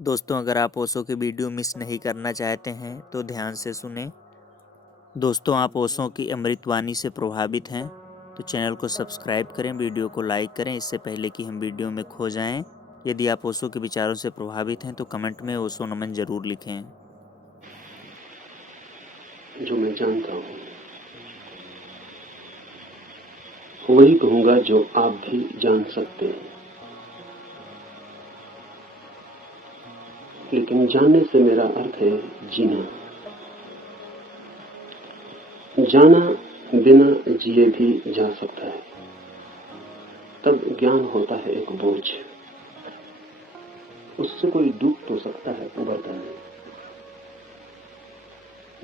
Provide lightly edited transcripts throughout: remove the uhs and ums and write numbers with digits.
दोस्तों, अगर आप ओशो की वीडियो मिस नहीं करना चाहते हैं तो ध्यान से सुनें। दोस्तों, आप ओशो की अमृतवाणी से प्रभावित हैं तो चैनल को सब्सक्राइब करें, वीडियो को लाइक करें इससे पहले कि हम वीडियो में खो जाएं। यदि आप ओशो के विचारों से प्रभावित हैं तो कमेंट में ओशो नमन जरूर लिखें। जो मैं जानता हूं वही कहूंगा जो आप भी जान सकते हैं, लेकिन जानने से मेरा अर्थ है जीना। जाना बिना जिए भी जा सकता है, तब ज्ञान होता है एक बोझ। उससे कोई डूब तो सकता है, उबरता नहीं।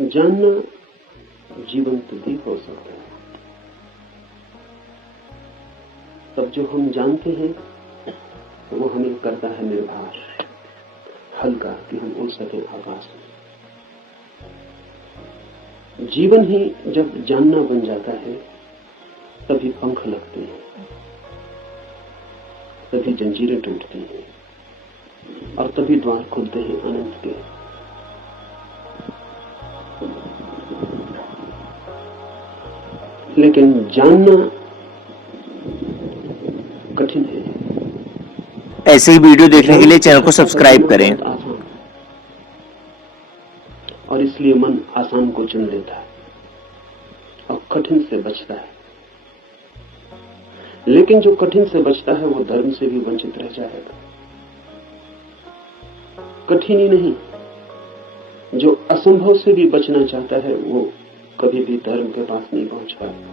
जानना जीवंत भी हो सकता है, तब जो हम जानते हैं वो हमें करता है निर्भर, हल्का, कि हम उड़ सकें आकाश में। जीवन ही जब जानना बन जाता है तभी पंख लगते हैं, तभी जंजीरें टूटती हैं और तभी द्वार खुलते हैं अनंत के। लेकिन जानना कठिन है। ऐसे ही वीडियो देखने के लिए चैनल को सब्सक्राइब करें। आसान, और इसलिए मन आसान को चुन लेता है और कठिन से बचता है। लेकिन जो कठिन से बचता है वो धर्म से भी वंचित रह जाएगा। कठिन ही नहीं, जो असंभव से भी बचना चाहता है वो कभी भी धर्म के पास नहीं पहुंच पाएगा।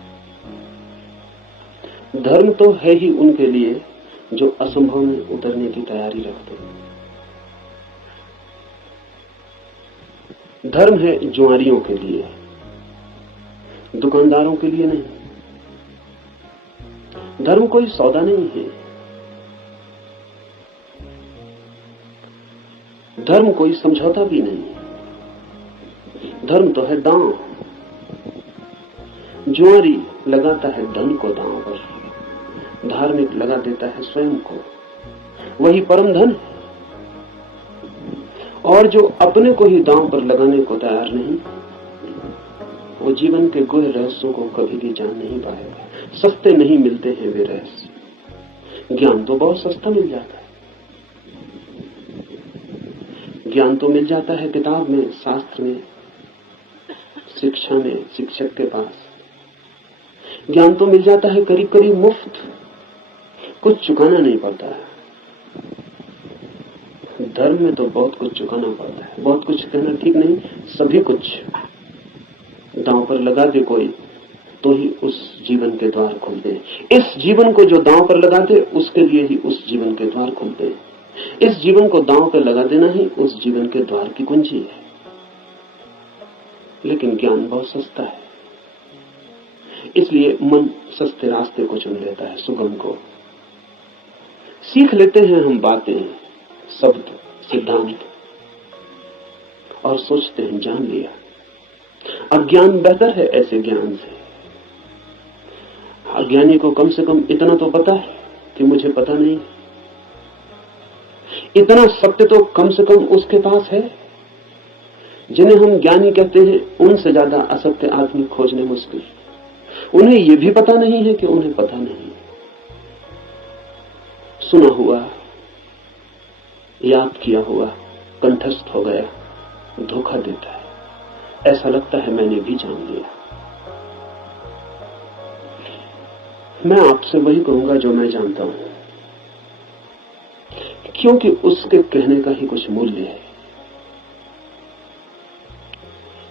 धर्म तो है ही उनके लिए जो असंभव में उतरने की तैयारी रखते हैं। धर्म है जुआरियों के लिए, दुकानदारों के लिए नहीं। धर्म कोई सौदा नहीं है, धर्म कोई समझौता भी नहीं। धर्म तो है दांव। जुआरी लगाता है धन को दांव पर, धार्मिक लगा देता है स्वयं को। वही परम धन है। और जो अपने को ही दांव पर लगाने को तैयार नहीं, वो जीवन के गुह रहस्यों को कभी भी जान नहीं पाएगा। सस्ते नहीं मिलते हैं वे रहस्य। ज्ञान तो बहुत सस्ता मिल जाता है। ज्ञान तो मिल जाता है किताब में, शास्त्र में, शिक्षा में, शिक्षक के पास। ज्ञान तो मिल जाता है करीब करीब मुफ्त, कुछ चुकाना नहीं पड़ता है। धर्म में तो बहुत कुछ चुकाना पड़ता है। बहुत कुछ कहना ठीक नहीं, सभी कुछ दांव पर लगा दे कोई तो ही उस जीवन के द्वार खुलते हैं। इस जीवन को जो दांव पर लगा दे उसके लिए ही उस जीवन के द्वार खुलते हैं। इस जीवन को दांव पर लगा देना ही उस जीवन के द्वार की कुंजी है। लेकिन ज्ञान बहुत सस्ता है, इसलिए मन सस्ते रास्ते को चुन लेता है, सुगम को। सीख लेते हैं हम बातें, शब्द, सिद्धांत, और सोचते हैं जान लिया। अज्ञान बेहतर है ऐसे ज्ञान से। अज्ञानी को कम से कम इतना तो पता है कि मुझे पता नहीं। इतना सत्य तो कम से कम उसके पास है। जिन्हें हम ज्ञानी कहते हैं उनसे ज्यादा असत्य आदमी खोजने मुश्किल। उन्हें यह भी पता नहीं है कि उन्हें पता नहीं। सुना हुआ, याद किया हुआ कंठस्थ हो गया, धोखा देता है। ऐसा लगता है मैंने भी जान लिया। मैं आपसे वही कहूंगा जो मैं जानता हूं, क्योंकि उसके कहने का ही कुछ मूल्य है।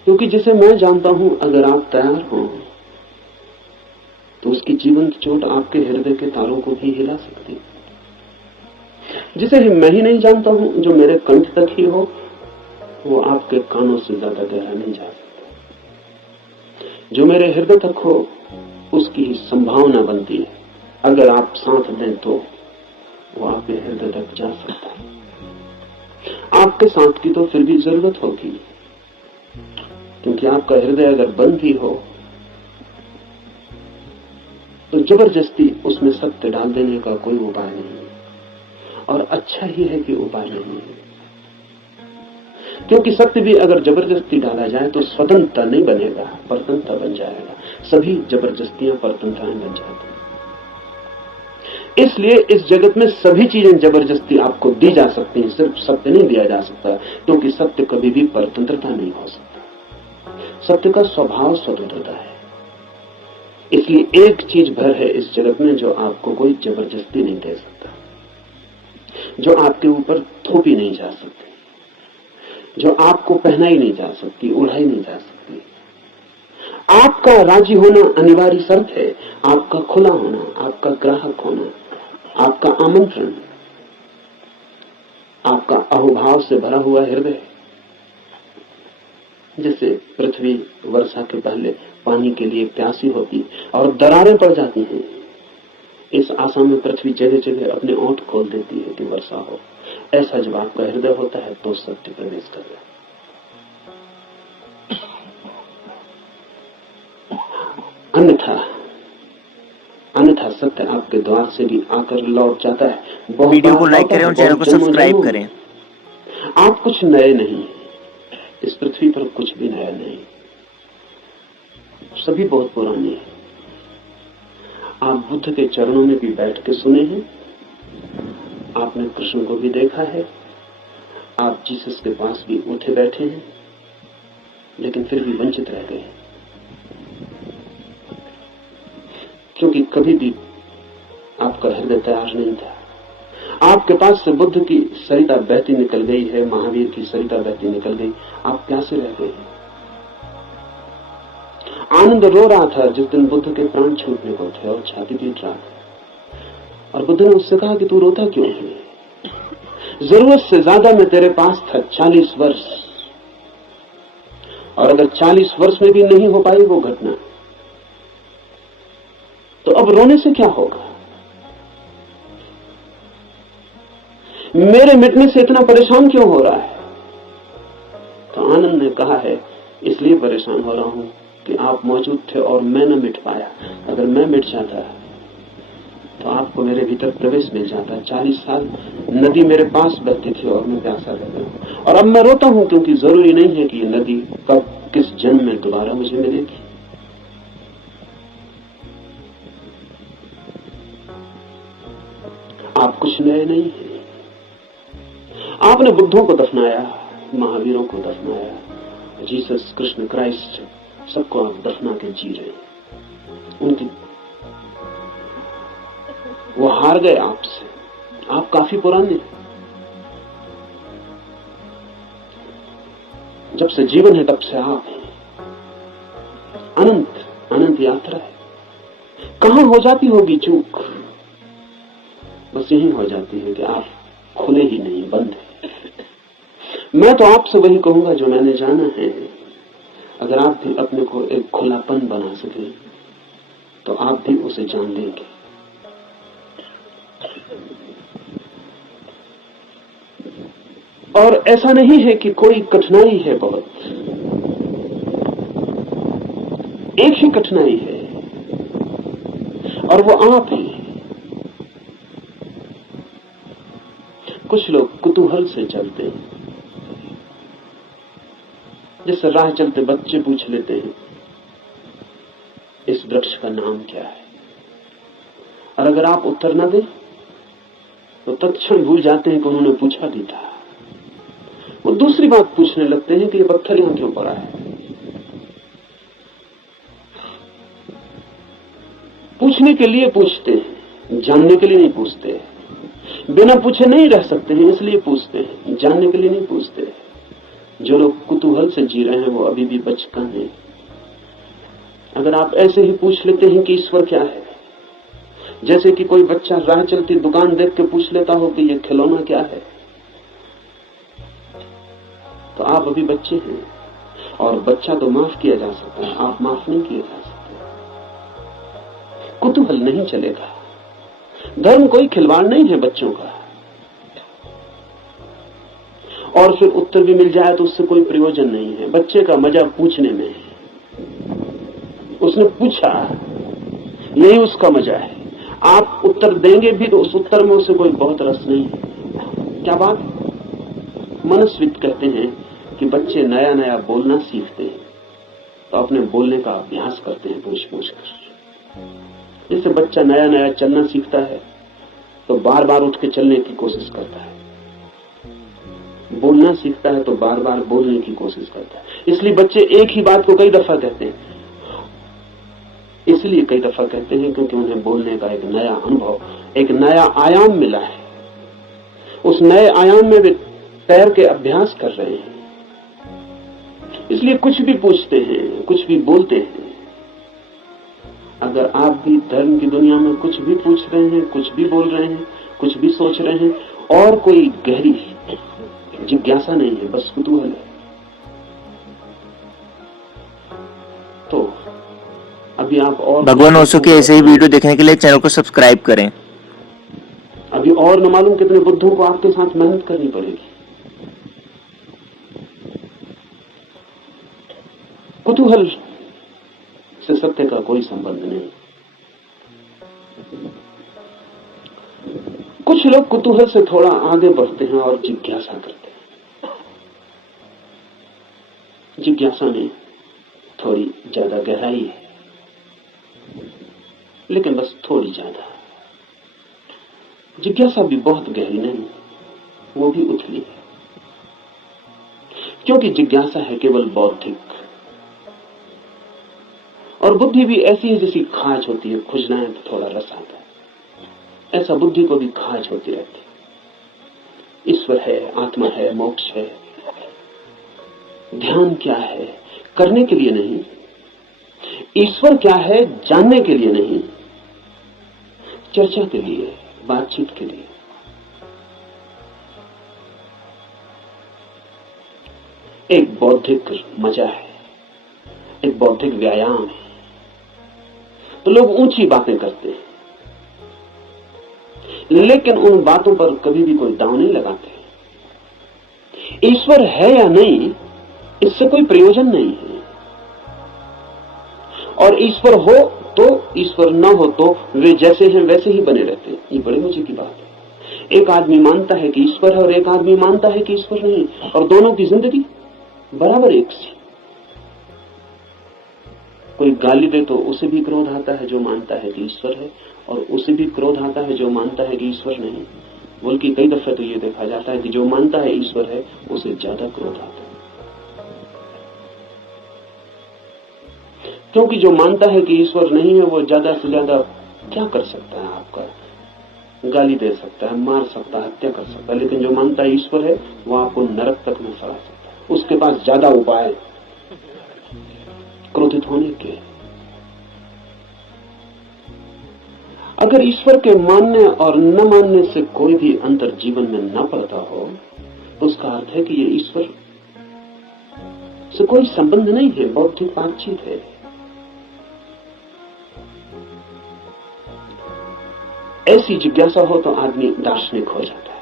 क्योंकि जिसे मैं जानता हूं, अगर आप तैयार हो तो उसकी जीवंत चोट आपके हृदय के तारों को भी हिला सकती है। जिसे मैं ही नहीं जानता हूं, जो मेरे कंठ तक ही हो, वो आपके कानों से ज्यादा गहरा नहीं जा सकता। जो मेरे हृदय तक हो उसकी ही संभावना बनती है। अगर आप साथ दें तो वो आपके हृदय तक जा सकता है। आपके साथ की तो फिर भी जरूरत होगी, क्योंकि आपका हृदय अगर बंद ही हो तो जबरदस्ती उसमें सत्य डाल देने का कोई उपाय नहीं है। और अच्छा ही है कि उपाय नहीं है। क्योंकि सत्य भी अगर जबरदस्ती डाला जाए तो स्वतंत्रता नहीं बनेगा, परतंत्रता बन जाएगा। सभी जबरदस्तियां परतंत्रताएं बन जाती हैं। इसलिए इस जगत में सभी चीजें जबरदस्ती आपको दी जा सकती हैं, सिर्फ सत्य नहीं दिया जा सकता, क्योंकि सत्य कभी भी परतंत्रता नहीं हो सकता। सत्य का स्वभाव स्वतंत्रता है। इसलिए एक चीज भर है इस जगत में जो आपको कोई जबरदस्ती नहीं दे सकता, जो आपके ऊपर थोपी नहीं जा सकती, जो आपको पहनाई नहीं जा सकती, उड़ाई नहीं जा सकती। आपका राजी होना अनिवार्य शर्त है, आपका खुला होना, आपका ग्राहक होना, आपका आमंत्रण, आपका अहोभाव से भरा हुआ हृदय। जैसे पृथ्वी वर्षा के पहले पानी के लिए प्यासी होती और दरारें पड़ जाती हैं, इस आशा में पृथ्वी जगह जगह अपने ओंठ खोल देती है कि वर्षा हो। ऐसा जब आपका हृदय होता है तो सत्य प्रवेश कर रहा है। अन्यथा सत्य आपके द्वार से भी आकर लौट जाता है। वीडियो को लाइक करें और चैनल को सब्सक्राइब करें। आप कुछ नए नहीं, इस पृथ्वी पर कुछ भी नया नहीं, सभी बहुत पुराने हैं। आप बुद्ध के चरणों में भी बैठ के सुने हैं, आपने कृष्ण को भी देखा है, आप जीसस के पास भी उठे बैठे हैं, लेकिन फिर भी वंचित रह गए, क्योंकि कभी भी आपका हृदय तैयार नहीं था। आपके पास से बुद्ध की सरिता बहती निकल गई है, महावीर की सरिता बहती निकल गई, आप प्यासे रह गए। आनंद रो रहा था जिस दिन बुद्ध के प्राण छूटने को थे और छाती पीट रहा था, और बुद्ध ने उससे कहा कि तू रोता क्यों है? जरूरत से ज्यादा मैं तेरे पास था 40 वर्ष, और अगर 40 वर्ष में भी नहीं हो पाई वो घटना, तो अब रोने से क्या होगा? मेरे मिटने से इतना परेशान क्यों हो रहा है? तो आनंद ने कहा है, इसलिए परेशान हो रहा हूं कि आप मौजूद थे और मैं न मिट पाया। अगर मैं मिट जाता तो आपको मेरे भीतर प्रवेश मिल जाता। 40 साल नदी मेरे पास बहती थी और मैं प्यासा रह गया, और अब मैं रोता हूं क्योंकि जरूरी नहीं है कि ये नदी कब किस जन्म में दोबारा मुझे मिलेगी। आप कुछ नए नहीं हैं। आपने बुद्धों को दफनाया, महावीरों को दफनाया, जीसस, कृष्ण, क्राइस्ट, सबको आप दफना के जी रहे हैं। उनकी वो हार गए आपसे। आप काफी पुराने, जब से जीवन है तब से आप हैं। अनंत यात्रा है। कहां हो जाती होगी चूक? बस यही हो जाती है कि आप खुले ही नहीं, बंद है। मैं तो आपसे वही कहूंगा जो मैंने जाना है। अगर आप भी अपने को एक खुलापन बना सके तो आप भी उसे जान लेंगे। और ऐसा नहीं है कि कोई कठिनाई है बहुत, एक ही कठिनाई है और वो आप हैं। कुछ लोग कुतूहल से चलते हैं, जैसे राह चलते बच्चे पूछ लेते हैं इस वृक्ष का नाम क्या है, और अगर आप उत्तर ना दें तो तत्क्षण भूल जाते हैं कि उन्होंने पूछा भी था। वो दूसरी बात पूछने लगते हैं कि ये पत्थर यहां क्यों पड़ा है। पूछने के लिए पूछते हैं, जानने के लिए नहीं पूछते। बिना पूछे नहीं रह सकते हैं, इसलिए पूछते हैं, जानने के लिए नहीं पूछते। जो लोग कुतूहल से जी रहे हैं वो अभी भी बचकाने हैं। अगर आप ऐसे ही पूछ लेते हैं कि ईश्वर क्या है, जैसे कि कोई बच्चा राह चलती दुकान देख के पूछ लेता हो कि ये खिलौना क्या है, तो आप अभी बच्चे हैं। और बच्चा तो माफ किया जा सकता है, आप माफ नहीं किए जा सकते। कुतूहल नहीं चलेगा। धर्म कोई खिलवाड़ नहीं है बच्चों का, और फिर उत्तर भी मिल जाए तो उससे कोई प्रयोजन नहीं है। बच्चे का मजा पूछने में है। उसने पूछा, यही उसका मजा है। आप उत्तर देंगे भी तो उस उत्तर में उसे कोई बहुत रस नहीं है। क्या बात? मनस्वित कहते हैं कि बच्चे नया नया बोलना सीखते हैं तो अपने बोलने का अभ्यास करते हैं पूछ पूछ कर। जैसे बच्चा नया नया चलना सीखता है तो बार बार उठ के चलने की कोशिश करता है, बोलना सीखता है तो बार बार बोलने की कोशिश करता है। इसलिए बच्चे एक ही बात को कई दफा कहते हैं, इसलिए कई दफा कहते हैं क्योंकि उन्हें बोलने का एक नया अनुभव, एक नया आयाम मिला है। उस नए आयाम में वे तैर के अभ्यास कर रहे हैं, इसलिए कुछ भी पूछते हैं, कुछ भी बोलते हैं। अगर आप भी धर्म की दुनिया में कुछ भी पूछ रहे हैं, कुछ भी बोल रहे हैं, कुछ भी सोच रहे हैं और कोई गहरी जिज्ञासा नहीं है, बस कुतूहल है, तो अभी आप और भगवान ओशो के ऐसे ही वीडियो देखने के लिए चैनल को सब्सक्राइब करें। अभी और न मालूम कितने बुद्धों को आपके साथ मेहनत करनी पड़ेगी। कुतूहल से सत्य का कोई संबंध नहीं। कुछ लोग कुतूहल से थोड़ा आगे बढ़ते हैं और जिज्ञासा करते हैं। जिज्ञासा में थोड़ी ज्यादा गहराई है, लेकिन बस थोड़ी ज्यादा। जिज्ञासा भी बहुत गहरी नहीं, वो भी उथली है, क्योंकि जिज्ञासा है केवल बौद्धिक, और बुद्धि भी ऐसी है जैसी खाज होती है, खुजना है तो थोड़ा रस आता है, ऐसा बुद्धि को भी खाज होती रहती है। ईश्वर है, आत्मा है, मोक्ष है, ध्यान क्या है, करने के लिए नहीं। ईश्वर क्या है, जानने के लिए नहीं, चर्चा के लिए, बातचीत के लिए। एक बौद्धिक मजा है, एक बौद्धिक व्यायाम है, तो लोग ऊंची बातें करते हैं, लेकिन उन बातों पर कभी भी कोई दांव नहीं लगाते। ईश्वर है या नहीं, इससे कोई प्रयोजन नहीं है, और ईश्वर हो तो, ईश्वर न हो तो वे जैसे हैं वैसे ही बने रहते हैं। ये बड़े मजे की बात है। एक आदमी मानता है कि ईश्वर है और एक आदमी मानता है कि ईश्वर नहीं, और दोनों की जिंदगी बराबर एक सी। कोई गाली दे तो उसे भी क्रोध आता है जो मानता है कि ईश्वर है, और उसे भी क्रोध आता है जो मानता है कि ईश्वर नहीं। बल्कि कई दफे तो ये देखा जाता है कि जो मानता है ईश्वर है उसे ज्यादा क्रोध आता है, क्योंकि जो मानता है कि ईश्वर नहीं है वो ज्यादा से ज्यादा क्या कर सकता है, आपका गाली दे सकता है, मार सकता है, हत्या कर सकता है। लेकिन जो मानता है ईश्वर है वो आपको नरक तक में सड़ा सकता है। उसके पास ज्यादा उपाय क्रोधित होने के। अगर ईश्वर के मानने और न मानने से कोई भी अंतर जीवन में न पड़ता हो तो उसका अर्थ है कि ये ईश्वर से कोई संबंध नहीं है, बौद्धिक बातचीत है। ऐसी जिज्ञासा हो तो आदमी दार्शनिक हो जाता है,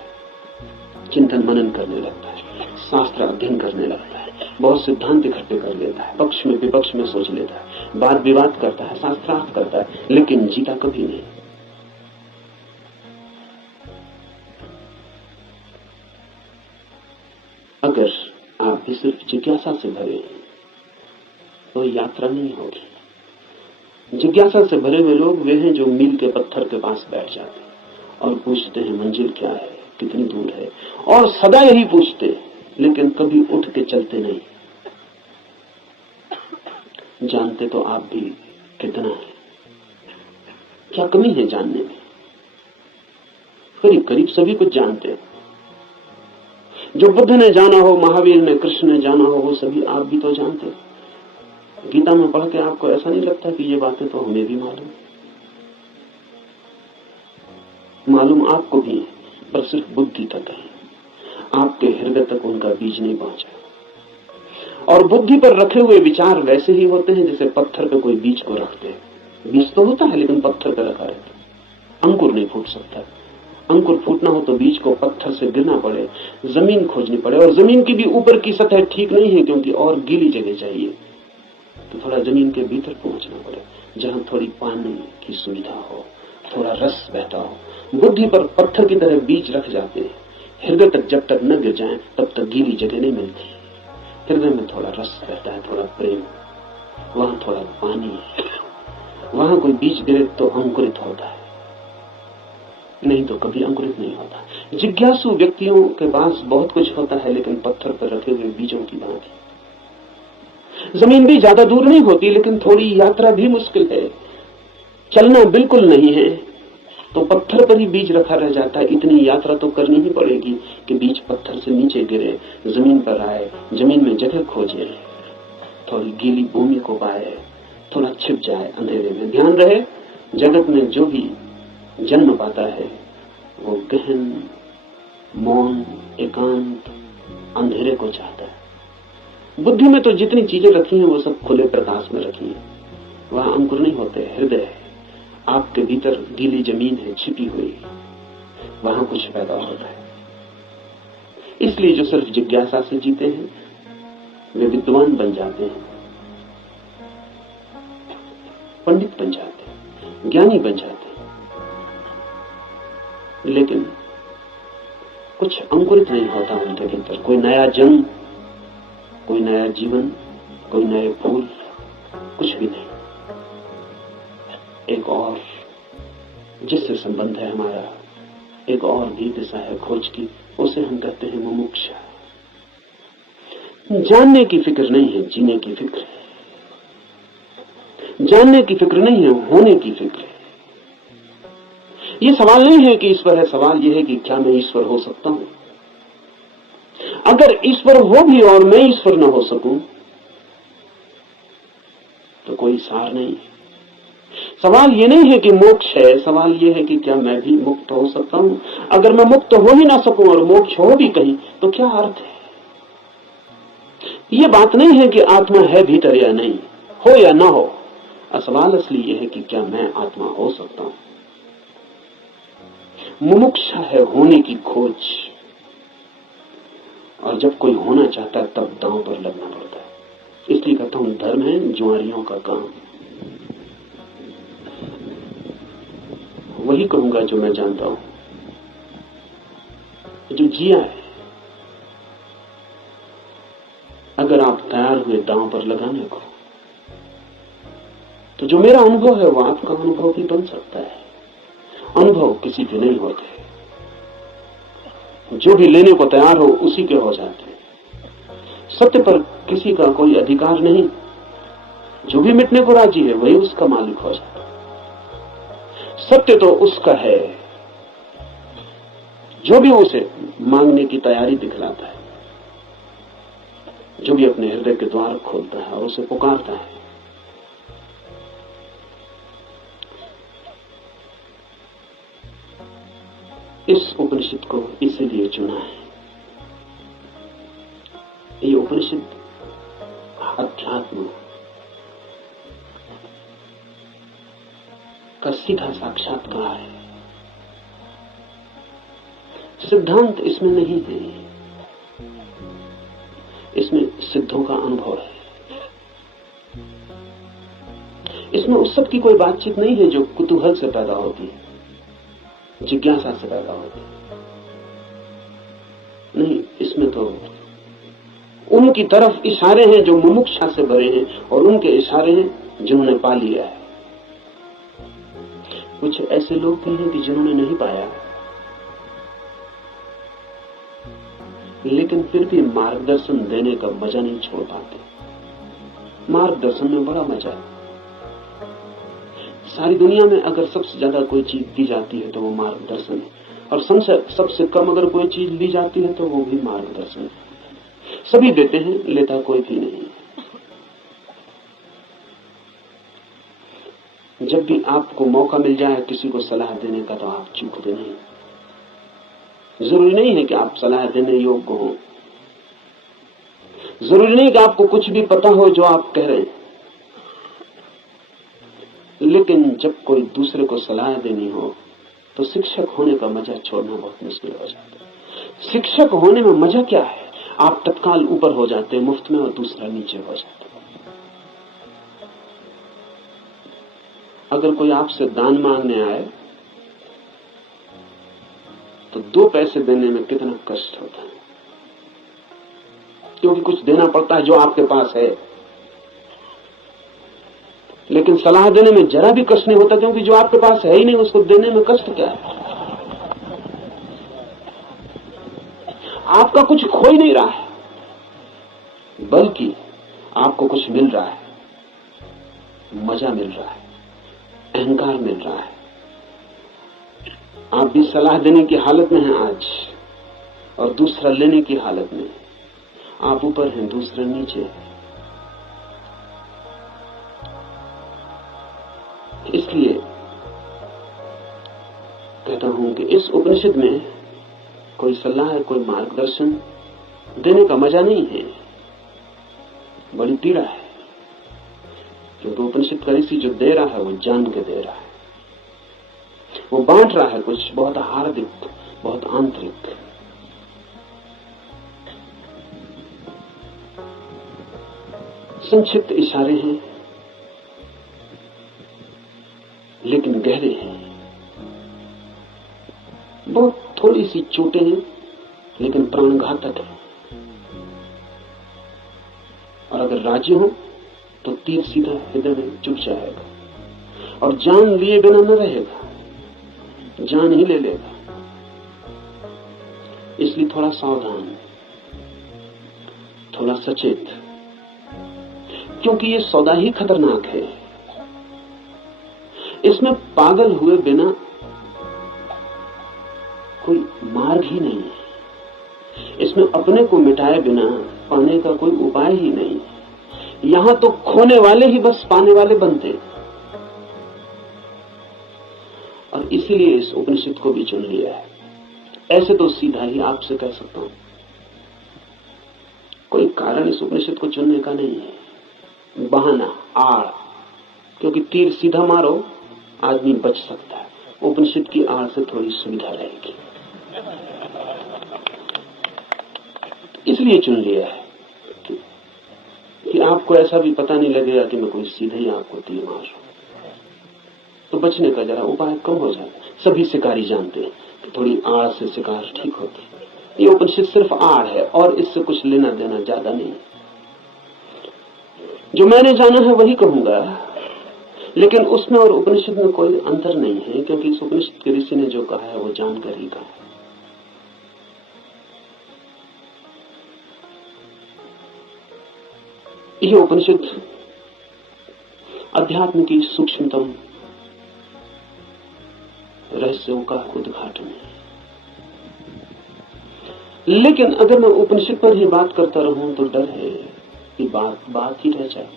चिंतन मनन करने लगता है, शास्त्र अध्ययन करने लगता है, बहुत सिद्धांत इकट्ठे कर लेता है, पक्ष में विपक्ष में सोच लेता है, वाद विवाद करता है, शास्त्रार्थ करता है, लेकिन जीता कभी नहीं। अगर आप भी सिर्फ जिज्ञासा से भरे हैं तो यात्रा नहीं होगी। जिज्ञासा से भरे हुए लोग वे हैं जो मील के पत्थर के पास बैठ जाते हैं और पूछते हैं मंजिल क्या है, कितनी दूर है, और सदा यही पूछते हैं, लेकिन कभी उठ के चलते नहीं। जानते तो आप भी कितना है, क्या कमी है जानने में? करीब करीब सभी कुछ जानते हैं। जो बुद्ध ने जाना हो, महावीर ने, कृष्ण ने जाना हो, वो सभी आप भी तो जानते हैं। गीता में पढ़ के आपको ऐसा नहीं लगता कि ये बातें तो हमें भी मालूम आपको भी, पर सिर्फ बुद्धि तक है, आपके हृदय तक उनका बीज नहीं पहुंचा। और बुद्धि पर रखे हुए विचार वैसे ही होते हैं जैसे पत्थर पे कोई बीज को रखते हैं। बीज तो होता है लेकिन पत्थर पे रखा रहता है, अंकुर नहीं फूट सकता। अंकुर फूटना हो तो बीज को पत्थर से गिरना पड़े, जमीन खोजनी पड़े, और जमीन की भी ऊपर की सतह ठीक नहीं है क्योंकि और गीली जगह चाहिए, तो थोड़ा जमीन के भीतर पहुंचना पड़े जहां थोड़ी पानी की सुविधा हो, थोड़ा रस बहता हो। बुद्धि पर पत्थर की तरह बीज रख जाते हैं, हृदय तक जब तक न गिर जाए तब तक गीली जगह नहीं मिलती। हृदय में थोड़ा रस रहता है, थोड़ा प्रेम, वहां थोड़ा पानी है, वहां कोई बीज गिरे तो अंकुरित होता है, नहीं तो कभी अंकुरित नहीं होता। जिज्ञासु व्यक्तियों के पास बहुत कुछ होता है, लेकिन पत्थर पर रखे हुए बीजों की भांति। जमीन भी ज्यादा दूर नहीं होती, लेकिन थोड़ी यात्रा भी मुश्किल है, चलना बिल्कुल नहीं है, तो पत्थर पर ही बीज रखा रह जाता है। इतनी यात्रा तो करनी ही पड़ेगी कि बीज पत्थर से नीचे गिरे, जमीन पर आए, जमीन में जगह खोजे, थोड़ी गीली भूमि को पाए, थोड़ा छिप जाए अंधेरे में। ध्यान रहे, जगत में जो भी जन्म पाता है वो गहन, मौन, एकांत, अंधेरे को चाहता है। बुद्धि में तो जितनी चीजें रखी हैं वो सब खुले प्रकाश में रखी हैं, वहां अंकुर नहीं होते। हृदय है, आपके भीतर गीली जमीन है छिपी हुई, वहां कुछ पैदा होता है। इसलिए जो सिर्फ जिज्ञासा से जीते हैं वे विद्वान बन जाते हैं, पंडित बन जाते हैं, ज्ञानी बन जाते हैं, लेकिन कुछ अंकुरित नहीं होता उनके भीतर। कोई नया जन्म, कोई नया जीवन, कोई नए फूल, कुछ भी नहीं। एक और जिससे संबंध है हमारा, एक और भी दिशा है खोज की, उसे हम कहते हैं मुमुक्षा। जानने की फिक्र नहीं है, जीने की फिक्र है। जानने की फिक्र नहीं है, होने की फिक्र है। ये सवाल नहीं है कि ईश्वर है, सवाल यह है कि क्या मैं ईश्वर हो सकता हूं। अगर ईश्वर हो भी और मैं ईश्वर न हो सकूं तो कोई सार नहीं है। सवाल ये नहीं है कि मोक्ष है, सवाल ये है कि क्या मैं भी मुक्त हो सकता हूं। अगर मैं मुक्त हो ही ना सकूं और मोक्ष हो भी कहीं तो क्या अर्थ है। ये बात नहीं है कि आत्मा है भीतर या नहीं, हो या ना हो। सवाल असली ये है कि क्या मैं आत्मा हो सकता हूं। मुमुक्षा है होने की खोज, और जब कोई होना चाहता है तब दांव पर लगना पड़ता है। इसलिए कहता हूं धर्म है जुआरियों का काम। वही कहूंगा जो मैं जानता हूं, जो जिया है। अगर आप तैयार हुए दांव पर लगाने को, तो जो मेरा अनुभव है वो आपका अनुभव भी बन सकता है। अनुभव किसी के नहीं होते, जो भी लेने को तैयार हो उसी के हो जाते हैं। सत्य पर किसी का कोई अधिकार नहीं, जो भी मिटने को राजी है वही उसका मालिक हो जाता है। सत्य तो उसका है जो भी उसे मांगने की तैयारी दिखलाता है, जो भी अपने हृदय के द्वार खोलता है और उसे पुकारता है। इस उपनिषद को इसलिए चुना है। ये उपनिषद अध्यात्म का सीधा साक्षात्कार है। सिद्धांत इसमें नहीं है, इसमें सिद्धों का अनुभव है। इसमें उस सब की कोई बातचीत नहीं है जो कुतूहल से पैदा होती है, जिज्ञासा से पैदा होती है। नहीं, इसमें तो उनकी तरफ इशारे हैं जो मुमुक्षा से भरे हैं, और उनके इशारे हैं जिन्होंने पा लिया है। कुछ ऐसे लोग भी हैं कि जिन्होंने नहीं पाया, लेकिन फिर भी मार्गदर्शन देने का मजा नहीं छोड़ पाते। मार्गदर्शन में बड़ा मजा है। सारी दुनिया में अगर सबसे ज्यादा कोई चीज दी जाती है तो वो मार्गदर्शन है, और सबसे कम अगर कोई चीज ली जाती है तो वो भी मार्गदर्शन है। सभी देते हैं, लेता कोई भी नहीं। जब भी आपको मौका मिल जाए किसी को सलाह देने का तो आप चूकते नहीं। जरूरी नहीं है कि आप सलाह देने योग्य हो, जरूरी नहीं कि आपको कुछ भी पता हो जो आप कह रहे हैं, लेकिन जब कोई दूसरे को सलाह देनी हो तो शिक्षक होने का मजा छोड़ना बहुत मुश्किल हो जाता है। शिक्षक होने में मजा क्या है? आप तत्काल ऊपर हो जाते हैं मुफ्त में और दूसरा नीचे हो जाता है। अगर कोई आपसे दान मांगने आए तो 2 पैसे देने में कितना कष्ट होता है, क्योंकि कुछ देना पड़ता है जो आपके पास है। लेकिन सलाह देने में जरा भी कष्ट नहीं होता, क्योंकि जो आपके पास है ही नहीं उसको देने में कष्ट क्या है। आपका कुछ खो ही नहीं रहा है, बल्कि आपको कुछ मिल रहा है, मजा मिल रहा है, अहंकार मिल रहा है। आप भी सलाह देने की हालत में हैं आज, और दूसरा लेने की हालत में। आप ऊपर हैं, दूसरा नीचे है। इसलिए कहता हूं कि इस उपनिषद में कोई सलाह, कोई मार्गदर्शन देने का मजा नहीं है, बड़ी पीड़ा है। क्योंकि उपनिषद का ऋषि जो दे रहा है वो जान के दे रहा है, वो बांट रहा है कुछ बहुत हार्दिक, बहुत आंतरिक। संक्षिप्त इशारे हैं लेकिन गहरे हैं, बहुत थोड़ी सी चोटें हैं लेकिन प्राणघातक है। और अगर राजी हो तो तीर सीधा हृदय में चुभ जाएगा और जान लिए बिना न रहेगा, जान ही ले लेगा। इसलिए थोड़ा सावधान, थोड़ा सचेत, क्योंकि ये सौदा ही खतरनाक है। इसमें पागल हुए बिना कोई मार्ग ही नहीं है। इसमें अपने को मिटाए बिना पाने का कोई उपाय ही नहीं। यहां तो खोने वाले ही बस पाने वाले बनते। और इसीलिए इस उपनिषद को भी चुन लिया है। ऐसे तो सीधा ही आपसे कह सकता हूं, कोई कारण इस उपनिषद को चुनने का नहीं है, बहाना, आड़। क्योंकि तीर सीधा मारो आदमी बच सकता है, उपनिषद की आड़ से थोड़ी सुविधा रहेगी, इसलिए चुन लिया है कि आपको ऐसा भी पता नहीं लगेगा कि मैं कोई सीधे ही आपको तीर मार रहा हूं। तो बचने का जरा उपाय कम हो जाता है। सभी शिकारी जानते हैं कि थोड़ी आड़ से शिकार ठीक होती है। ये उपनिषद सिर्फ आड़ है और इससे कुछ लेना देना ज्यादा नहीं। जो मैंने जाना है वही कहूंगा, लेकिन उसमें और उपनिषद में कोई अंतर नहीं है, क्योंकि इस उपनिषद के ऋषि ने जो कहा है वो जानकर ही कहा है। यह उपनिषद अध्यात्म की सूक्ष्मतम रहस्यों का उद्घाटन है। लेकिन अगर मैं उपनिषद पर ही बात करता रहूं तो डर है कि बात ही रह जाए।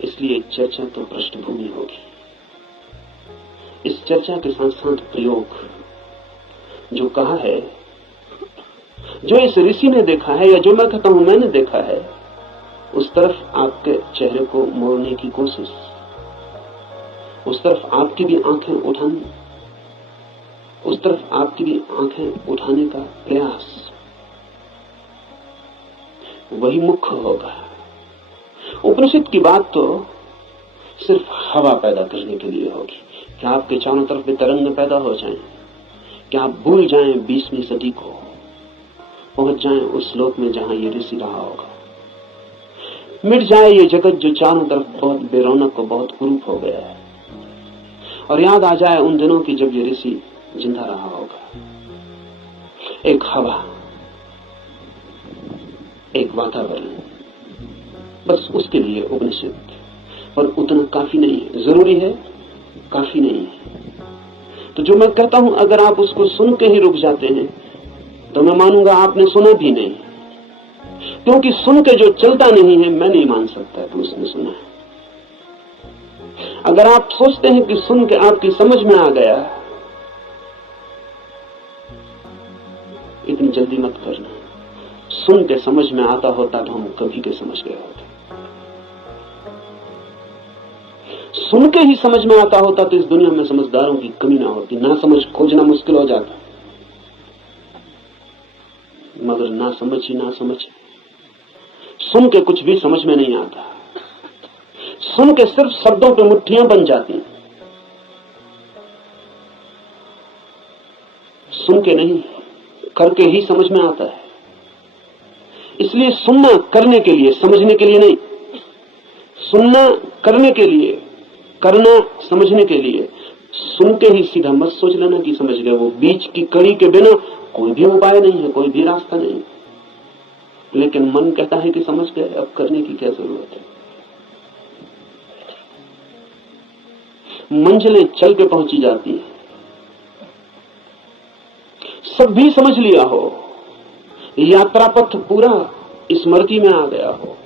इसलिए चर्चा तो पृष्ठभूमि होगी। इस चर्चा के साथ साथ प्रयोग, जो कहा है, जो इस ऋषि ने देखा है या जो मैं कहता हूं मैंने देखा है, उस तरफ आपके चेहरे को मोड़ने की कोशिश, उस तरफ आपकी भी आंखें उठाने, उस तरफ आपकी भी आंखें उठाने का प्रयास, वही मुख्य होगा। उपनिषद की बात तो सिर्फ हवा पैदा करने के लिए होगी कि आपके चारों तरफ भी तरंग पैदा हो जाएं, कि आप भूल जाएं 20वीं सदी को, पहुंच जाएं उस लोक में जहां ये ऋषि रहा होगा। मिट जाए ये जगत जो चारों तरफ बहुत बेरौनक और बहुत कुरूप हो गया है, और याद आ जाए उन दिनों की जब ये ऋषि जिंदा रहा होगा। एक हवा, एक वातावरण, बस उसके लिए उपनिषद। पर उतना काफी नहीं है। जरूरी है, काफी नहीं है। तो जो मैं कहता हूं अगर आप उसको सुन के ही रुक जाते हैं तो मैं मानूंगा आपने सुना भी नहीं, क्योंकि सुन के जो चलता नहीं है मैं नहीं मान सकता कि उसने सुना है। अगर आप सोचते हैं कि सुन के आपकी समझ में आ गया, इतनी जल्दी मत करना। सुन के समझ में आता होता तो हम कभी के समझ गए होते। सुन के ही समझ में आता होता तो इस दुनिया में समझदारों की कमी ना होती, ना समझ खोजना मुश्किल हो जाता। मगर ना समझ ही ना समझ, सुन के कुछ भी समझ में नहीं आता। सुन के सिर्फ शब्दों पे मुट्ठियां बन जाती, सुन के नहीं, करके ही समझ में आता है। इसलिए सुनना करने के लिए, समझने के लिए नहीं। सुनना करने के लिए, करना समझने के लिए। सुन के ही सीधा मत सोच लेना कि समझ गए। वो बीच की कड़ी के बिना कोई भी उपाय नहीं है, कोई भी रास्ता नहीं। लेकिन मन कहता है कि समझ गए, अब करने की क्या जरूरत है। मंजिलें चल के पहुंची जाती हैं। सब भी समझ लिया हो, यात्रा पथ पूरा स्मृति में आ गया हो,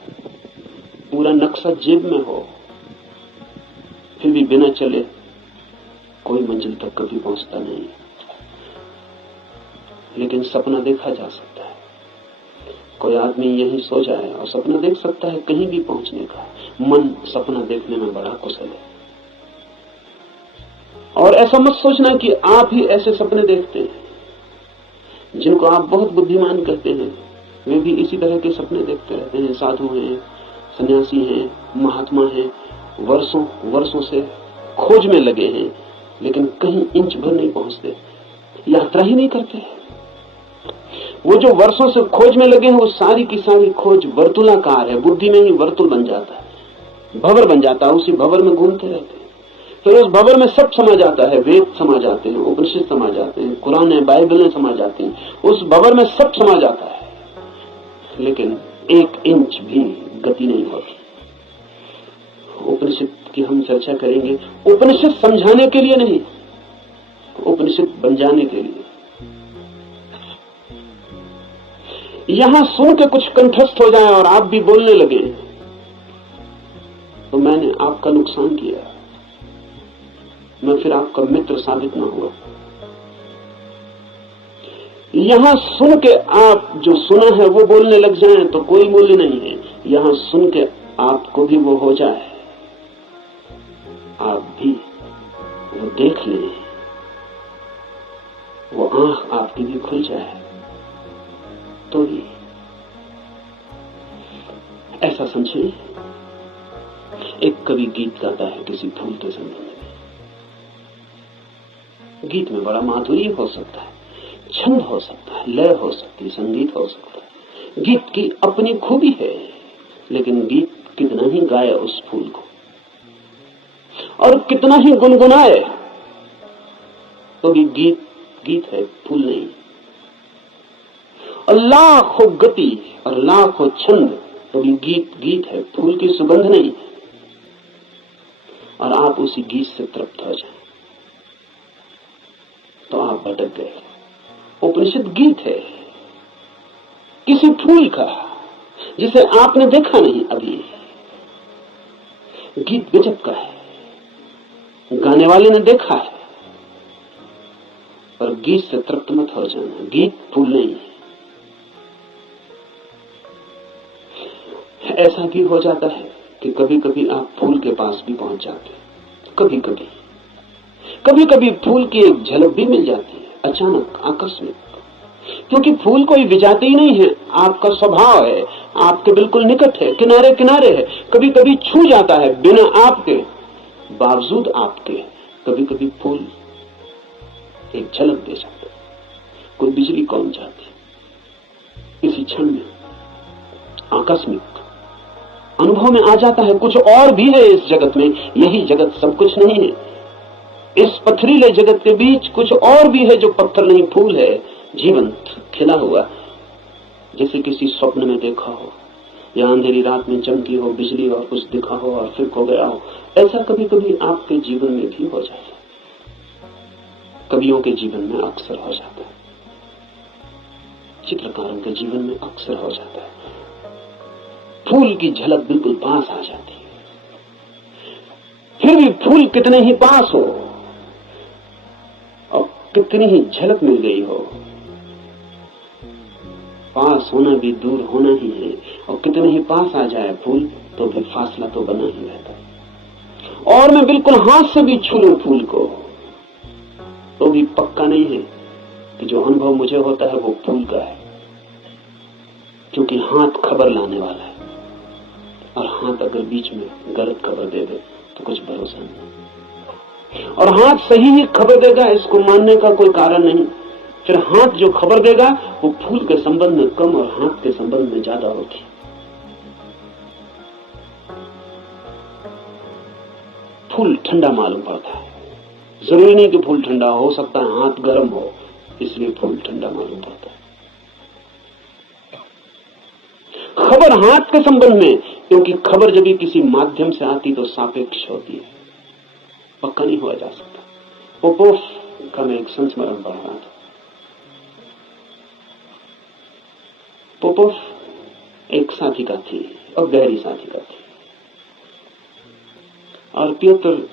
पूरा नक्शा जेब में हो, फिर भी बिना चले कोई मंजिल तक कभी पहुंचता नहीं। लेकिन सपना देखा जा सकता है। कोई आदमी यहीं सो जाए और सपना देख सकता है कहीं भी पहुंचने का। मन सपना देखने में बड़ा कुशल है। और ऐसा मत सोचना कि आप ही ऐसे सपने देखते हैं। जिनको आप बहुत बुद्धिमान कहते हैं, वे भी इसी तरह के सपने देखते रहते हैं। साधु हैं, सन्यासी हैं, महात्मा हैं, वर्षों से खोज में लगे हैं, लेकिन कहीं इंच भर नहीं पहुंचते, यात्रा ही नहीं करते। वो जो वर्षों से खोज में लगे हैं, वो सारी की सारी खोज वर्तुलाकार है। बुद्धि में ही वर्तुल बन जाता है, भंवर बन जाता है। उसी भंवर में घूमते रहते हैं। फिर उस भंवर में सब समा जाता है। वेद समा जाते हैं, उपनिषद समा जाते हैं, कुरान है, बाइबल समा जाती हैं। उस भंवर में सब समा जाता है, लेकिन एक इंच भी गति नहीं होती। उपनिषद की हम चर्चा करेंगे। उपनिषद समझाने के लिए नहीं, उपनिषद बन जाने के लिए। यहां सुन के कुछ कंठस्थ हो जाए और आप भी बोलने लगे तो मैंने आपका नुकसान किया, मैं फिर आपका मित्र साबित ना हुआ। यहां सुन के आप जो सुना है वो बोलने लग जाएं तो कोई मूल्य नहीं है। यहां सुन के आपको भी वो हो जाए, आप भी वो देख लें, वो आंख आपकी भी खुल जाए तो ही। ऐसा समझिए, एक कवि गीत गाता है किसी फूल के संबंध में। गीत में बड़ा माधुर्य हो सकता है, छंद हो सकता है, लय हो सकती है, संगीत हो सकता है। गीत की अपनी खूबी है, लेकिन गीत कितना ही गाए उस फूल को और कितना ही गुनगुनाए तो भी गीत गीत है, फूल नहीं। और लाखों गति और लाखों छंद तो भी गीत गीत है, फूल की सुगंध नहीं। और आप उसी गीत से तृप्त हो जाएं तो आप भटक गए। उपनिषद गीत है किसी फूल का जिसे आपने देखा नहीं अभी। गीत गजब का है, गाने वाले ने देखा है, पर गीत से तृप्त मत हो जाना। गीत फूल नहीं है। ऐसा भी हो जाता है कि कभी कभी आप फूल के पास भी पहुंच जाते हैं। कभी कभी फूल की एक झलक भी मिल जाती है, अचानक, आकस्मिक। क्योंकि फूल कोई विजाती ही नहीं है, आपका स्वभाव है, आपके बिल्कुल निकट है, किनारे किनारे है। कभी कभी छू जाता है बिना आपके, बावजूद आपके। कभी कभी फूल एक झलक दे जाता है, कोई बिजली कौन जाती किसी क्षण में, आकस्मिक अनुभव में आ जाता है। कुछ और भी है इस जगत में, यही जगत सब कुछ नहीं है। इस पथरीले जगत के बीच कुछ और भी है जो पत्थर नहीं, फूल है, जीवंत खिला हुआ, जैसे किसी स्वप्न में देखा हो या अंधेरी रात में चमकी हो बिजली और कुछ दिखा हो और फिर खो गया हो। ऐसा कभी कभी आपके जीवन में भी हो जाता है, कवियों के जीवन में अक्सर हो जाता है, चित्रकारों के जीवन में अक्सर हो जाता है। फूल की झलक बिल्कुल पास आ जाती है। फिर भी फूल कितने ही पास हो और कितनी ही झलक मिल गई हो, पास होना भी दूर होना ही है। और कितने ही पास आ जाए फूल तो भी फासला तो बना ही रहता है। और मैं बिल्कुल हाथ से भी छू लूं फूल को तो भी पक्का नहीं है कि जो अनुभव मुझे होता है वो फूल का है, क्योंकि हाथ खबर लाने वाला है। और हाथ अगर बीच में गलत खबर दे दे तो कुछ भरोसा नहीं। और हाथ सही ही खबर देगा, इसको मानने का कोई कारण नहीं। फिर हाथ जो खबर देगा वो फूल के संबंध में कम और हाथ के संबंध में ज्यादा होगी। फूल ठंडा मालूम पड़ता है, जरूरी नहीं कि फूल ठंडा हो सकता है हाथ गर्म हो, इसलिए फूल ठंडा मालूम पड़ता है। खबर हाथ के संबंध में, क्योंकि खबर जब भी किसी माध्यम से आती तो सापेक्ष होती है, पक्का नहीं हुआ जा सकता। पोपोफ का मैं एक संस्मरण पढ़ रहा था। पोपोफ एक साधिका थी और गहरी साधिका थी, और पियोत्र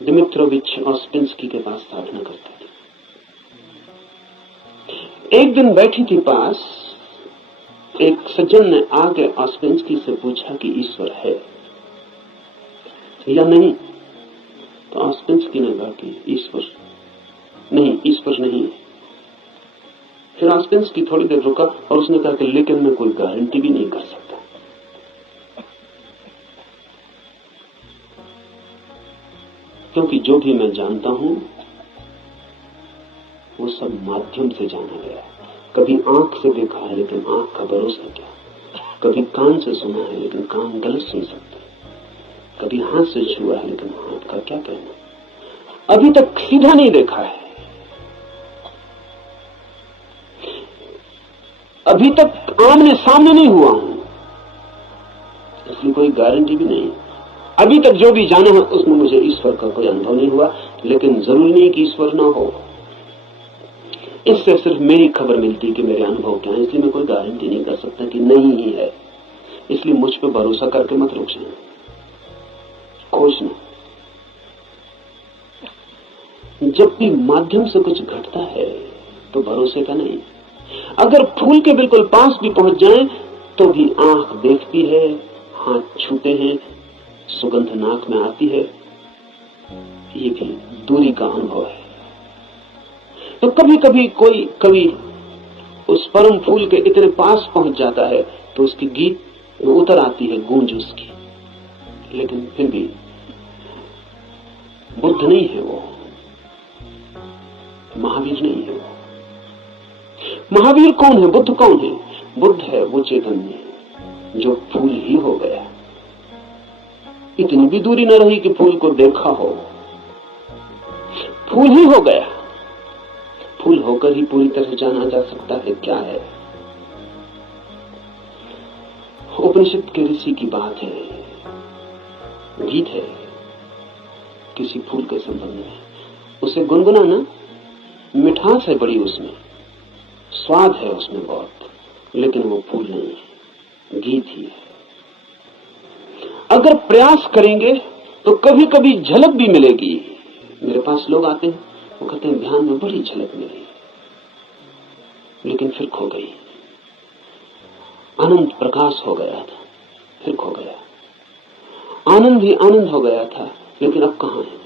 दिमित्रोविच ऑस्पेंस्की के पास साधना करते थे। एक दिन बैठी थी पास, एक सज्जन ने आके ऑस्पेंस्की से पूछा कि ईश्वर है या नहीं। तो ऑस्पेंस्की ने कहा कि ईश्वर नहीं है। फिर ऑस्पेंस्की थोड़ी देर रुका और उसने कहा कि लेकिन मैं कोई गारंटी भी नहीं कर सकता, क्योंकि जो भी मैं जानता हूं वो सब माध्यम से जाना गया। कभी आंख से देखा है लेकिन आंख का भरोसा क्या, कभी कान से सुना है लेकिन कान गलत सुन सकता है, कभी हाथ से छुआ है लेकिन हाथ का क्या कहना। अभी तक सीधा नहीं देखा है, अभी तक आमने सामने नहीं हुआ हूं, इसलिए कोई गारंटी भी नहीं। अभी तक जो भी जाना है उसमें मुझे ईश्वर का कोई अनुभव नहीं हुआ, लेकिन जरूरी नहीं कि ईश्वर ना हो। इससे सिर्फ मेरी खबर मिलती कि मेरे अनुभव क्या है, इसलिए मैं कोई गारंटी नहीं कर सकता कि नहीं ही है। इसलिए मुझ पर भरोसा करके मत रुक जाना, खोजना। जब भी माध्यम से कुछ घटता है तो भरोसे का नहीं। अगर फूल के बिल्कुल पास भी पहुंच जाए तो भी आंख देखती है, हाथ छूते हैं, सुगंध नाक में आती है, ये भी दूरी का अनुभव है। तो कभी कभी कोई कवि उस परम फूल के इतने पास पहुंच जाता है तो उसकी गीत में उतर आती है गूंज उसकी, लेकिन फिर भी बुद्ध नहीं है वो, महावीर नहीं है वो। महावीर कौन है, बुद्ध कौन है? बुद्ध है वो चैतन्य जो फूल ही हो गया। इतनी भी दूरी न रही कि फूल को देखा हो, फूल ही हो गया। फूल होकर ही पूरी तरह जाना जा सकता है क्या है। उपनिषद के ऋषि की बात है, गीत है किसी फूल के संबंध में, उसे गुनगुनाना, मिठास है बड़ी उसमें, स्वाद है उसमें बहुत, लेकिन वो फूल नहीं है, गीत ही है। अगर प्रयास करेंगे तो कभी कभी झलक भी मिलेगी। मेरे पास लोग आते हैं, वो कहते हैं ध्यान में बड़ी झलक मिली, लेकिन फिर खो गई। आनंद प्रकाश हो गया था, फिर खो गया। आनंद ही आनंद हो गया था, लेकिन अब कहां है?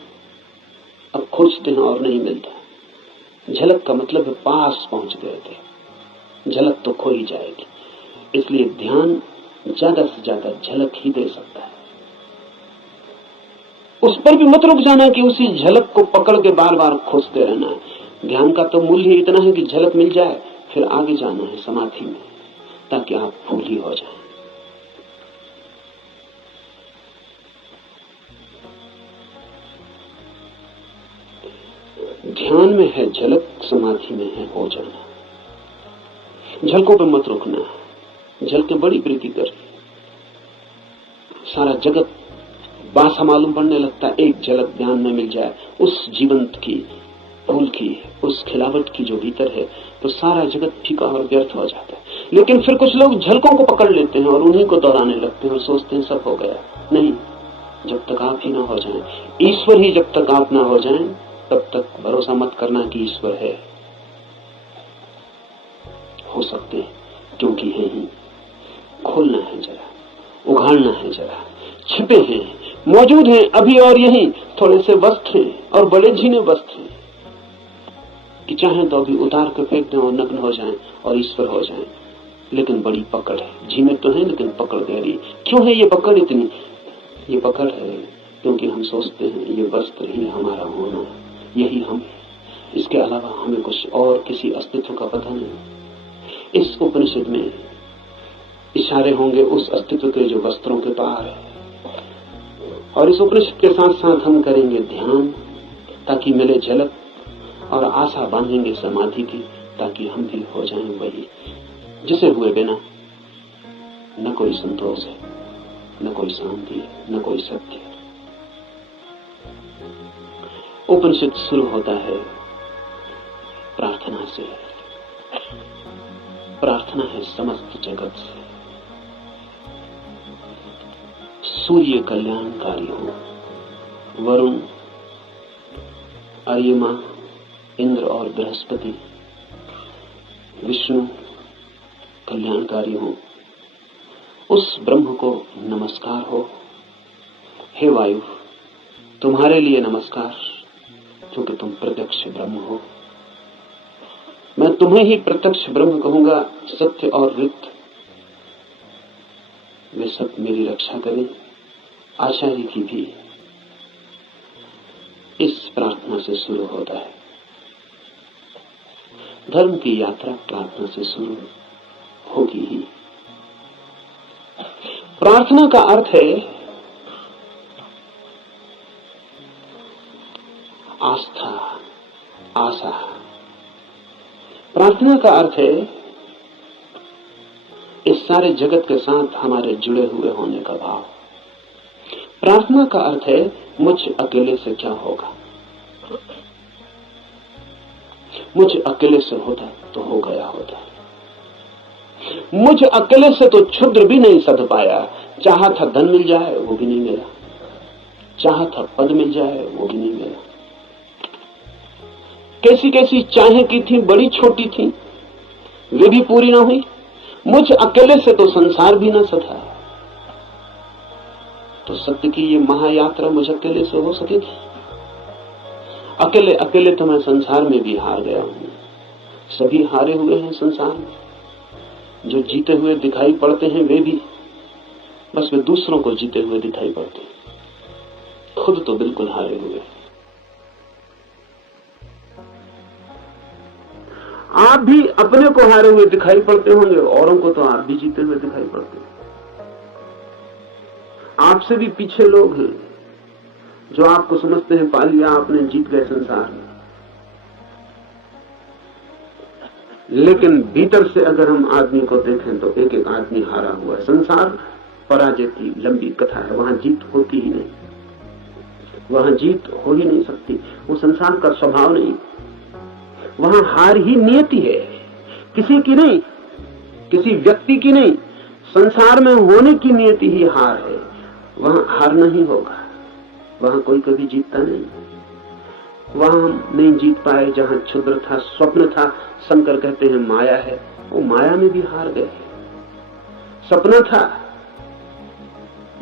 अब खोजते हैं और नहीं मिलता। झलक का मतलब है पास पहुंच गए थे, झलक तो खो ही जाएगी। इसलिए ध्यान ज्यादा से ज्यादा झलक ही दे सकता है। उस पर भी मत रुक जाना कि उसी झलक को पकड़ के बार बार खोजते रहना है। ध्यान का तो मूल्य इतना है कि झलक मिल जाए, फिर आगे जाना है समाधि में, ताकि आप फूल ही हो जाए। ध्यान में है झलक, समाधि में है हो जाना। झलकों पे मत रुकना, झलकें बड़ी प्रीति कर, सारा जगत बासा मालूम पड़ने लगता है। एक झलक ध्यान में मिल जाए उस जीवंत की, फूल की, उस खिलावट की जो भीतर है, तो सारा जगत फीका और व्यर्थ हो जाता है। लेकिन फिर कुछ लोग झलकों को पकड़ लेते हैं और उन्हीं को दोहराने लगते हैं और सोचते हैं सब हो गया। नहीं, जब तक आप ही ना हो जाएं, ईश्वर ही जब तक आप ना हो जाएं, तब तक भरोसा मत करना कि ईश्वर है। हो सकते हैं, क्योंकि है ही। खोलना है जरा, उघाड़ना है जरा। छिपे हैं, मौजूद हैं अभी और यहीं, थोड़े से वस्त्र हैं और बड़े झीने वस्त्र हैं कि चाहें तो अभी उतार के फेंक दें और नग्न हो जाएं और ईश्वर हो जाएं। लेकिन बड़ी पकड़ है, झीने तो है लेकिन पकड़ गहरी। क्यों है ये पकड़ इतनी? ये पकड़ है क्योंकि हम सोचते हैं ये वस्त्र ही हमारा होना, यही हम, इसके अलावा हमें कुछ और किसी अस्तित्व का पता नहीं। इस उपनिषद में इशारे होंगे उस अस्तित्व के जो वस्त्रों के पार है, और इस उपनिषद के साथ साथ हम करेंगे ध्यान ताकि मिले झलक, और आशा बांधेंगे समाधि की ताकि हम भी हो जाएं वही जिसे हुए बिना न कोई संतोष है, न कोई शांति है, न कोई सत्य है। उपनिषद शुरू होता है प्रार्थना से। प्रार्थना है समस्त जगत से। सूर्य कल्याणकारी हो, वरुण, अर्यमा, इंद्र और बृहस्पति, विष्णु कल्याणकारी हो, उस ब्रह्म को नमस्कार हो। हे वायु, तुम्हारे लिए नमस्कार, क्योंकि तुम प्रत्यक्ष ब्रह्म हो। मैं तुम्हें ही प्रत्यक्ष ब्रह्म कहूंगा। सत्य और रिक्त वे सब मेरी रक्षा करें। आचार्य की भी इस प्रार्थना से शुरू होता है। धर्म की यात्रा प्रार्थना से शुरू होगी ही। प्रार्थना का अर्थ है आस्था, आशा। प्रार्थना का अर्थ है इस सारे जगत के साथ हमारे जुड़े हुए होने का भाव। प्रार्थना का अर्थ है मुझ अकेले से क्या होगा। मुझ अकेले से होता तो हो गया होता। मुझ अकेले से तो क्षुद्र भी नहीं सध पाया। चाहा था धन मिल जाए वो भी नहीं मिला, चाहा था पद मिल जाए वो भी नहीं मिला। कैसी कैसी चाहें की थी, बड़ी छोटी थी, वे भी पूरी ना हुई। मुझ अकेले से तो संसार भी ना सधा। तो सत्य की ये महायात्रा मुझ अकेले से हो सके थी। अकेले अकेले तो मैं संसार में भी हार गया हूं। सभी हारे हुए हैं संसार में। जो जीते हुए दिखाई पड़ते हैं वे भी बस वे दूसरों को जीते हुए दिखाई पड़ते हैं, खुद तो बिल्कुल हारे हुए। आप भी अपने को हारे हुए दिखाई पड़ते होंगे, औरों को तो आप भी जीते हुए दिखाई पड़ते हैं। आपसे भी पीछे लोग हैं जो आपको समझते हैं पा लिया आपने, जीत गए संसार में। लेकिन भीतर से अगर हम आदमी को देखें तो एक एक आदमी हारा हुआ है। संसार पराजय की लंबी कथा है, वहां जीत होती ही नहीं, वहां जीत हो ही नहीं सकती। वो संसार का स्वभाव नहीं। वहां हार ही नियति है, किसी की नहीं, किसी व्यक्ति की नहीं। संसार में होने की नियति ही हार है। वहां हार नहीं होगा, वहां कोई कभी जीतता नहीं। वहां हम नहीं जीत पाए जहां क्षुद्र था, स्वप्न था। शंकर कहते हैं माया है, वो माया में भी हार गए। सपना था,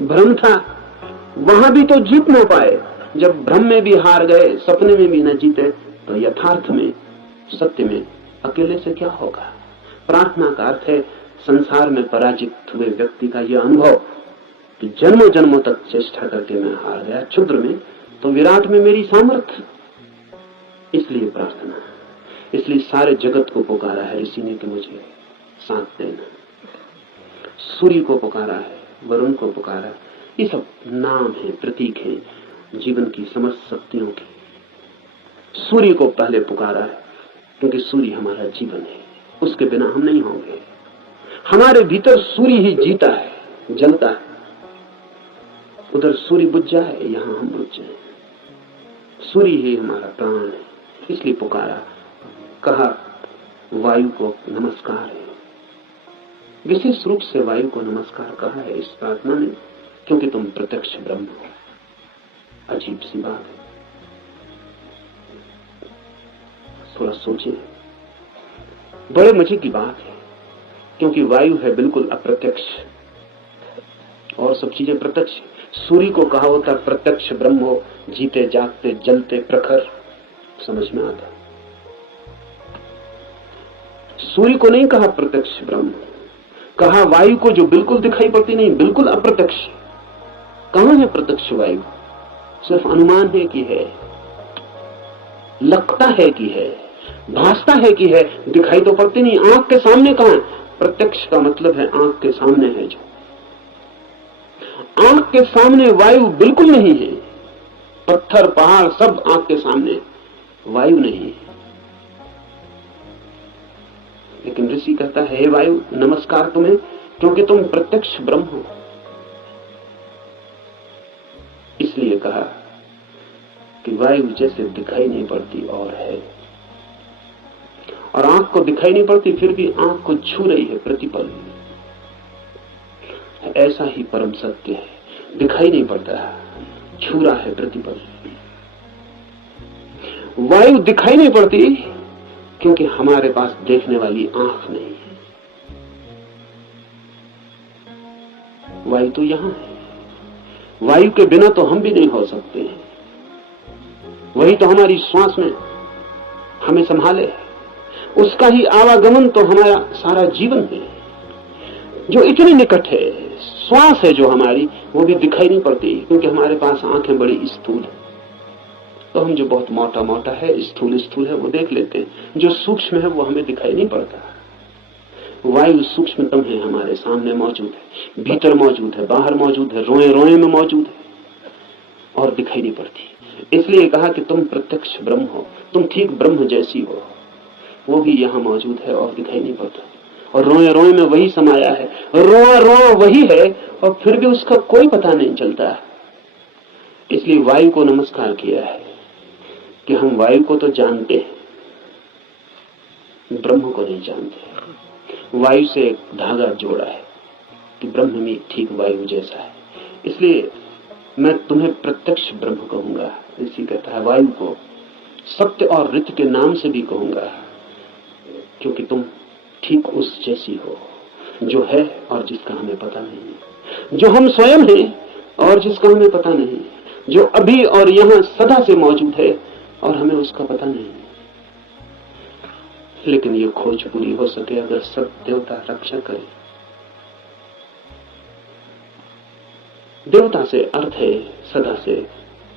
भ्रम था, वहां भी तो जीत ना पाए। जब भ्रम में भी हार गए, सपने में भी न जीते, तो यथार्थ में, सत्य में अकेले से क्या होगा। प्रार्थना का अर्थ है संसार में पराजित हुए व्यक्ति का यह अनुभव कि जन्मों जन्मों तक चेष्टा करके मैं हार गया। क्षुद्र में तो विराट में मेरी सामर्थ्य। इसलिए प्रार्थना, इसलिए सारे जगत को पुकारा है ऋषि ने कि मुझे साथ देना। सूर्य को पुकारा है, वरुण को पुकारा। ये सब नाम है, प्रतीक है जीवन की समस्त शक्तियों की। सूर्य को पहले पुकारा है क्योंकि सूर्य हमारा जीवन है, उसके बिना हम नहीं होंगे। हमारे भीतर सूर्य ही जीता है, जलता है। उधर सूर्य बुझ जाए, यहां हम बुझ जाए। सूर्य ही हमारा प्राण है, इसलिए पुकारा। कहा वायु को नमस्कार है, विशेष रूप से वायु को नमस्कार कहा है इस प्रार्थना में, क्योंकि तुम प्रत्यक्ष ब्रह्म हो। अजीब सी बात है, थोड़ा सोचिए। बड़े मजे की बात है, क्योंकि वायु है बिल्कुल अप्रत्यक्ष और सब चीजें प्रत्यक्ष। सूर्य को कहा होता प्रत्यक्ष ब्रह्म हो, जीते जागते जलते प्रखर, समझ में आता। सूर्य को नहीं कहा प्रत्यक्ष ब्रह्म, कहा वायु को जो बिल्कुल दिखाई पड़ती नहीं, बिल्कुल अप्रत्यक्ष। कहां है प्रत्यक्ष वायु? सिर्फ अनुमान है कि है। लगता है कि है, भासता है कि है, दिखाई तो पड़ती नहीं। आंख के सामने कहां है? प्रत्यक्ष का मतलब है आंख के सामने है। जो आंख के सामने वायु बिल्कुल नहीं है, पत्थर पहाड़ सब आंख के सामने, वायु नहीं है। लेकिन ऋषि कहता है, हे वायु नमस्कार तुम्हें, क्योंकि तुम प्रत्यक्ष ब्रह्म हो। इसलिए कहा कि वायु जैसे दिखाई नहीं पड़ती और है, और आंख को दिखाई नहीं पड़ती फिर भी आंख को छू रही है प्रतिपल। ऐसा ही परम सत्य है, दिखाई नहीं पड़ता, छू रहा है प्रतिपल। वायु दिखाई नहीं पड़ती क्योंकि हमारे पास देखने वाली आंख नहीं है। वायु तो यहां है, वायु के बिना तो हम भी नहीं हो सकते हैं। वही तो हमारी श्वास में हमें संभाले, उसका ही आवागमन तो हमारा सारा जीवन है, जो इतनी निकट है। श्वास है जो हमारी, वो भी दिखाई नहीं पड़ती क्योंकि हमारे पास आंखें बड़ी स्थूल है। तो हम जो बहुत मोटा मोटा है, स्थूल स्थूल है, वो देख लेते हैं। जो सूक्ष्म है वो हमें दिखाई नहीं पड़ता। वायु सूक्ष्मतम है, हमारे सामने मौजूद है, भीतर मौजूद है, बाहर मौजूद है, रोए रोए में मौजूद है और दिखाई नहीं पड़ती। इसलिए कहा कि तुम प्रत्यक्ष ब्रह्म हो, तुम ठीक ब्रह्म जैसी हो। वो भी यहाँ मौजूद है और दिखाई नहीं पड़ता, और रोए रोए में वही समाया है, रोआ रोआ वही है, और फिर भी उसका कोई पता नहीं चलता। इसलिए वायु को नमस्कार किया है कि हम वायु को तो जानते हैं, ब्रह्म को नहीं जानते। वायु से एक धागा जोड़ा है कि ब्रह्म भी ठीक वायु जैसा है। इसलिए मैं तुम्हें प्रत्यक्ष ब्रह्म कहूंगा। इसी कहता है वायु को सत्य और ऋत के नाम से भी कहूंगा, क्योंकि तुम ठीक उस जैसी हो जो है और जिसका हमें पता नहीं, जो हम स्वयं हैं और जिसका हमें पता नहीं, जो अभी और यहां सदा से मौजूद है और हमें उसका पता नहीं। लेकिन ये खोज पूरी हो सके अगर सब देवता रक्षा करें। देवता से अर्थ है सदा से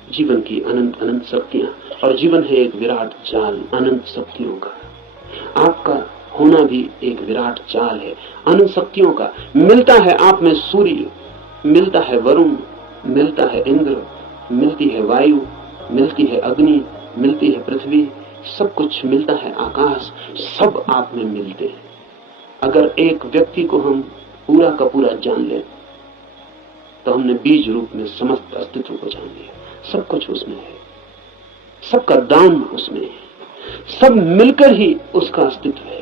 जीवन की अनंत अनंत शक्तियां, और जीवन है एक विराट जाल अनंत शक्तियों का। आपका होना भी एक विराट जाल है अनंत शक्तियों का। मिलता है आप में सूर्य, मिलता है वरुण, मिलता है इंद्र, मिलती है वायु, मिलती है अग्नि, मिलती है पृथ्वी, सब कुछ मिलता है आकाश, सब आप में मिलते हैं। अगर एक व्यक्ति को हम पूरा का पूरा जान लें तो हमने बीज रूप में समस्त अस्तित्व को जान लिया। सब कुछ उसमें है, सबका दान उसमें है, सब मिलकर ही उसका अस्तित्व है।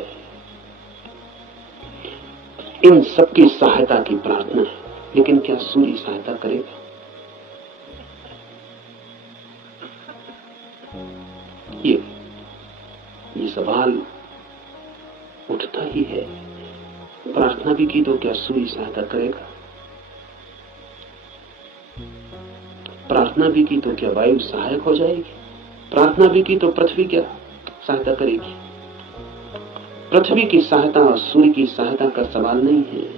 इन सबकी सहायता की प्रार्थना है, लेकिन क्या सूर्य सहायता करेगा? ये सवाल उठता ही है। प्रार्थना भी की तो क्या सूर्य सहायता करेगा? प्रार्थना भी की तो क्या वायु सहायक हो जाएगी? प्रार्थना भी की तो पृथ्वी क्या सहायता करेगी? पृथ्वी की सहायता और सूर्य की सहायता का सवाल नहीं है।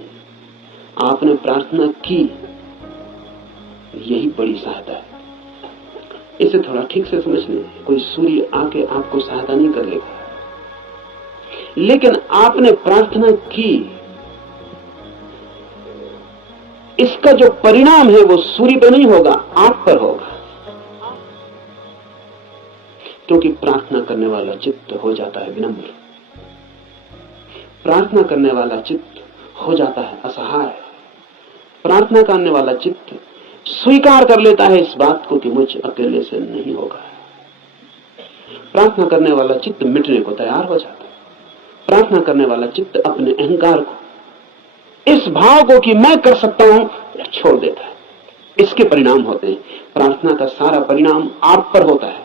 आपने प्रार्थना की, यही बड़ी सहायता है। इसे थोड़ा ठीक से समझ लें। कोई सूर्य आके आपको सहायता नहीं कर लेगा, लेकिन आपने प्रार्थना की, इसका जो परिणाम है वो सूर्य पर नहीं होगा, आप पर होगा। क्योंकि प्रार्थना करने वाला चित्त हो जाता है विनम्र, प्रार्थना करने वाला चित्त हो जाता है असहाय, प्रार्थना करने वाला चित्त स्वीकार कर लेता है इस बात को कि मुझ अकेले से नहीं होगा। प्रार्थना करने वाला चित्त मिटने को तैयार हो जाता है। प्रार्थना करने वाला चित्त अपने अहंकार को, इस भाव को कि मैं कर सकता हूं, छोड़ देता है। इसके परिणाम होते हैं। प्रार्थना का सारा परिणाम आप पर होता है।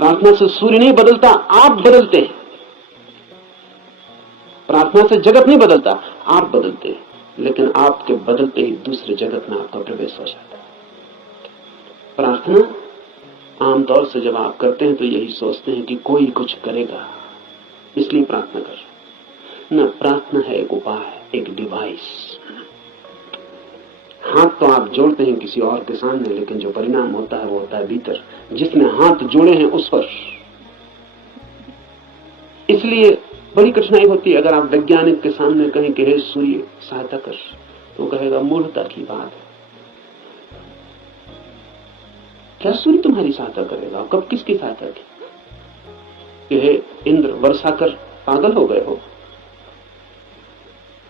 प्रार्थना से सूर्य नहीं बदलता, आप बदलते हैं। प्रार्थना से जगत नहीं बदलता, आप बदलते हैं। लेकिन आपके बदलते ही दूसरे जगत में आपका प्रवेश हो जाता है। प्रार्थना आमतौर से जब आप करते हैं तो यही सोचते हैं कि कोई कुछ करेगा, इसलिए प्रार्थना कर। न, प्रार्थना है एक उपाय, एक डिवाइस। हाथ तो आप जोड़ते हैं किसी और के सामने, लेकिन जो परिणाम होता है वो होता है भीतर, जिसने हाथ जोड़े हैं उस पर। इसलिए बड़ी कठिनाई होती है अगर आप वैज्ञानिक के सामने कहें कि हे सूर्य सहायता कर, तो कहेगा मूर्खता की बात है। क्या सूर्य तुम्हारी सहायता करेगा? कब किसकी सहायता की? कि हे इंद्र वर्षा कर, पागल हो गए हो?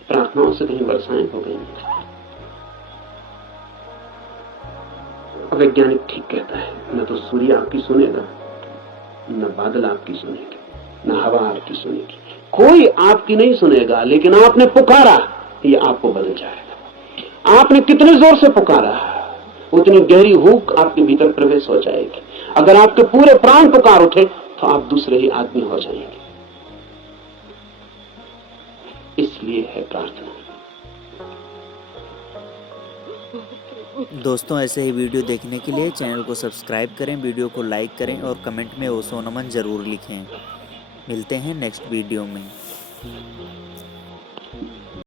प्रार्थनाओं से कहीं वर्षाएं हो गई? वैज्ञानिक ठीक कहता है, न तो सूर्य आपकी सुनेगा, न बादल आपकी सुनेगी, न हवा आपकी सुनेगी, कोई आपकी नहीं सुनेगा। लेकिन आपने पुकारा, ये आपको बदल जाएगा। आपने कितने जोर से पुकारा, उतनी गहरी हूक आपके भीतर प्रवेश हो जाएगी। अगर आपके पूरे प्राण पुकार उठे तो आप दूसरे ही आदमी हो जाएंगे। इसलिए है प्रार्थना। दोस्तों, ऐसे ही वीडियो देखने के लिए चैनल को सब्सक्राइब करें, वीडियो को लाइक करें और कमेंट में ओशो नमन जरूर लिखें। मिलते हैं नेक्स्ट वीडियो में।